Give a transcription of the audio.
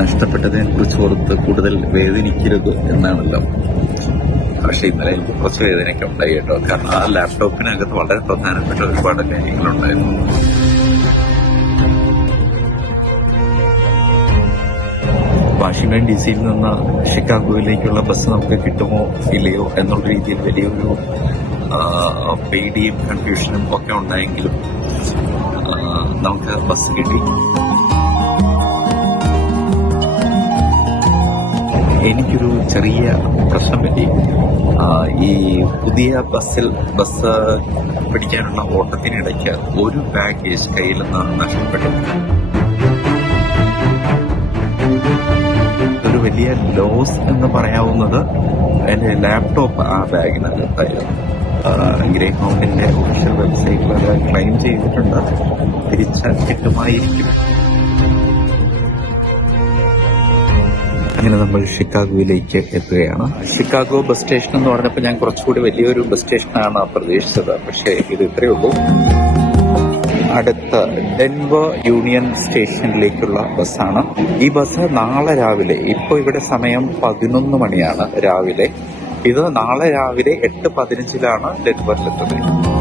നഷ്ടപ്പെട്ടതിനെ കുറിച്ച് ഓർത്ത് കൂടുതൽ വേദനിക്കരുത് എന്നാണല്ലോ. പക്ഷെ ഇന്നലെ എനിക്ക് കുറച്ച് വേദനയൊക്കെ ഉണ്ടായി കേട്ടോ. കാരണം ആ ലാപ്ടോപ്പിനകത്ത് വളരെ പ്രധാനപ്പെട്ട ഒരുപാട് കാര്യങ്ങളുണ്ടായിരുന്നു. വാഷിംഗ്ടൺ ഡി സിയിൽ നിന്ന് ഷിക്കാഗോയിലേക്കുള്ള ബസ് നമുക്ക് കിട്ടുമോ ഇല്ലയോ എന്നുള്ള രീതിയിൽ വലിയൊരു പേടിയും കൺഫ്യൂഷനും ഒക്കെ ഉണ്ടായെങ്കിലും നമുക്ക് ബസ് കിട്ടി. എനിക്കൊരു ചെറിയ പ്രശ്നം പറ്റി ഈ പുതിയ ബസ്സിൽ ബസ് പിടിക്കാനുള്ള ഓട്ടത്തിനിടയ്ക്ക് ഒരു പാക്കേജ് കയ്യിൽ നിന്ന് നഷ്ടപ്പെട്ടു. ഒരു വലിയ ലോസ് എന്ന് പറയാവുന്നത് എന്റെ ലാപ്ടോപ്പ് ആ ബാഗിനകത്തായിരുന്നു ഗ്രേ ഹൗണ്ടിന്റെ ഒഫീഷ്യൽ വെബ്സൈറ്റിൽ അത് ക്ലെയിം ചെയ്തിട്ടുണ്ട്. തിരിച്ച് കിട്ടുമായിരിക്കും. അങ്ങനെ നമ്മൾ ഷിക്കാഗോയിലേക്ക് എത്തുകയാണ്. ഷിക്കാഗോ ബസ് സ്റ്റേഷൻ എന്ന് പറഞ്ഞപ്പോൾ ഞാൻ കുറച്ചുകൂടി വലിയൊരു ബസ് സ്റ്റേഷനാണ് പ്രതീക്ഷിച്ചത്. പക്ഷേ ഇത് ഇത്രയേ ഉള്ളൂ. അടുത്ത ഡെൻവർ യൂണിയൻ സ്റ്റേഷനിലേക്കുള്ള ബസ്സാണ്. ഈ ബസ് നാളെ രാവിലെ ഇപ്പോൾ ഇവിടെ സമയം പതിനൊന്ന് മണിയാണ് രാവിലെ. ഇത് നാളെ രാവിലെ എട്ട് പതിനഞ്ചിലാണ് ഡെൻവറിലെത്തുന്നത്.